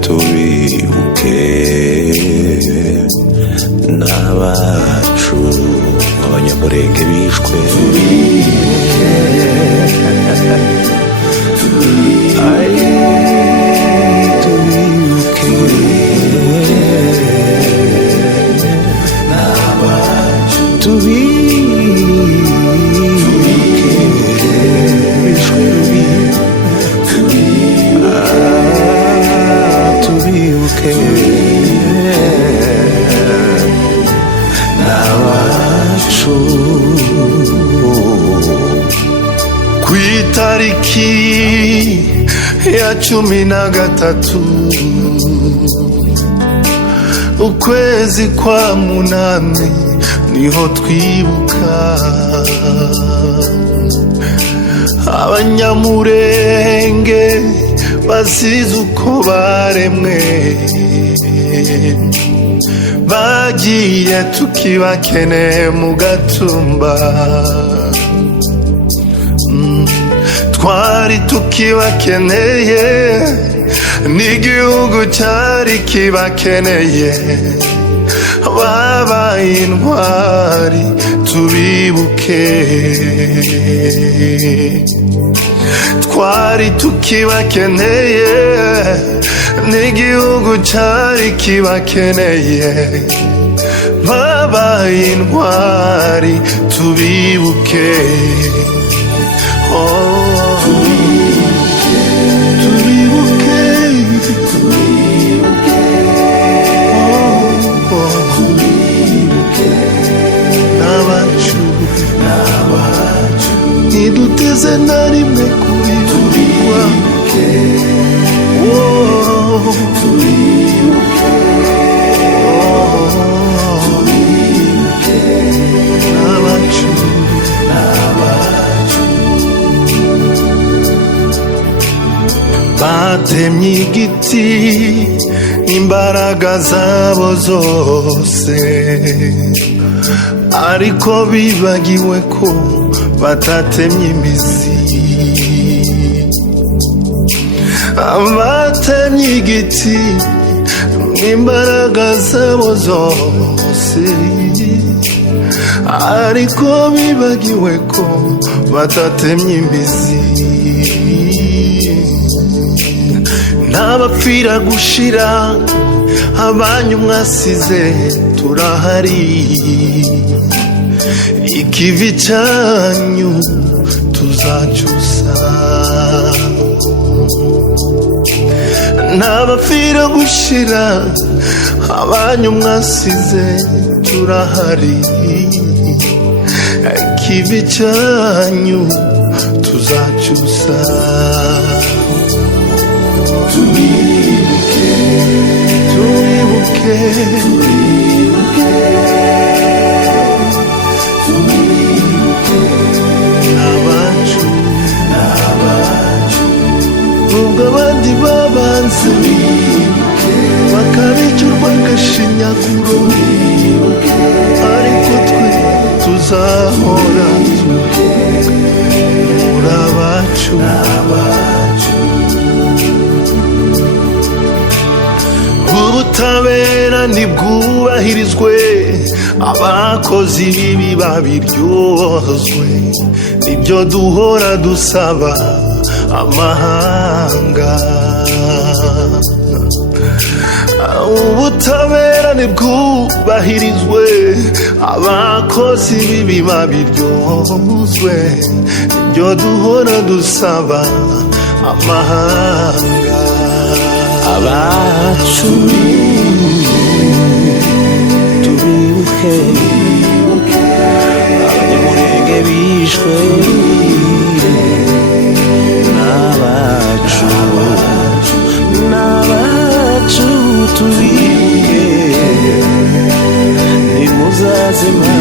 turibuke n'abacu abanyamurenge bishwe, Tariki ya 13 ukwezi kwa munani niho twibuka abanyamurenge basize uko baremwe, bagiye tukibakeneye mu Gatumba, twari tukibakeneye n'igihugu cyari kibakeneye, babaye intwari tubibuke, twari tukibakeneye n'igihugu cyari kibakeneye, babaye intwari tubibuke. Ntiduteze na rimwe kubibukwa, n'abacu batemye igiti imbaraga zabo zose, ariko bibagiwe ko batatemye imizi. Abatemye igiti imbaraga zabo zose, ariko bibagiwe ko batatemye imizi. Ntabapfira gushira abanyu mwasize turahari, ikivi cyanyu tuzacyusa. Ntabapfira gushira abanyu mwasize turahari, ikivi cyanyu tuzacyusa. Turibuke, turibuke, turibuke n'abacu, nubwo abandi babanze bakabicurwa agashinyaguro, ariko twe tuzahora muri abacu. Ubutabera nibwubahirizwe, abakozi b'ibibi babiryozwe, nibyo duhora dusaba amahanga. Ubutabera nibwubahirizwe, abakozi b'ibibi babiryozwe, nibyo duhora dusaba amahanga. Abacu turibuke, abanyamurenge bishwe, n'abacu turibuke, nimuzazima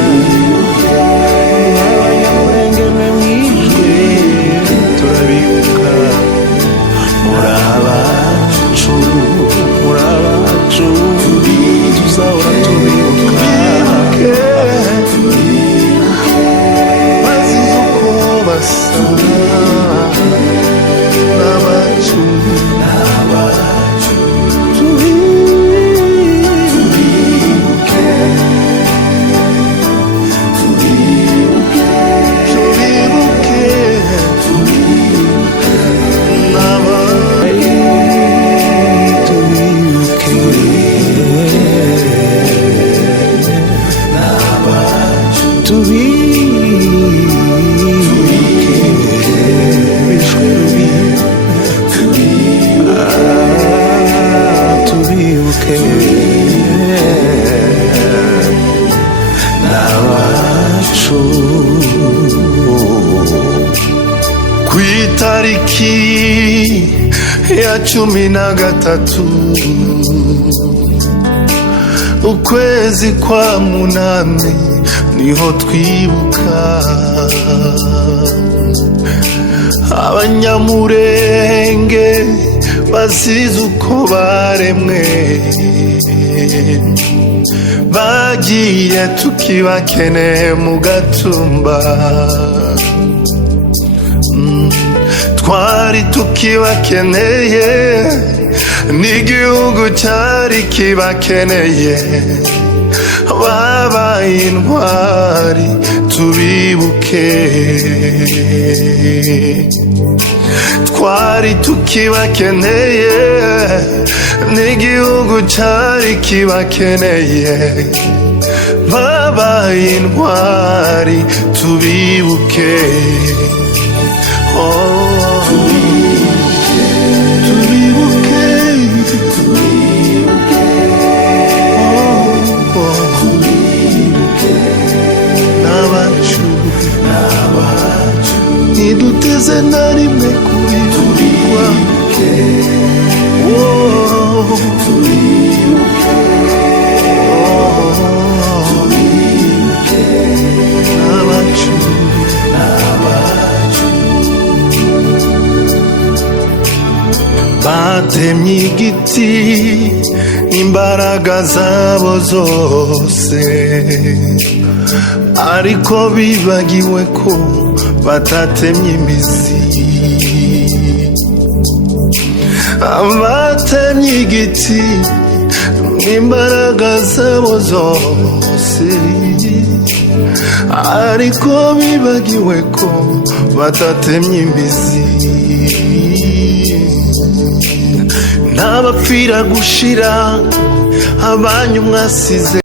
itariki ya 13 ukwezi kwa munani niho twibuka abanyamurenge basize uko baremwe, bagiye tukibakeneye mu gatumba, twari tukibakeneye, n'igihugu cyari kibakeneye, babaye intwari tubibuke. Twari tukibakeneye, n'igihugu cyari kibakeneye, babaye intwari tubibuke. Ntiduteze na rimwe kubibukwa, batemye igiti imbaraga zabo zose, ariko bibagiwe ko batatemye imizi. Batemye igiti imbaraga zabo zose, ariko bibagiwe ko batatemye imizi. Ntabapfira gushira abanyu mwasize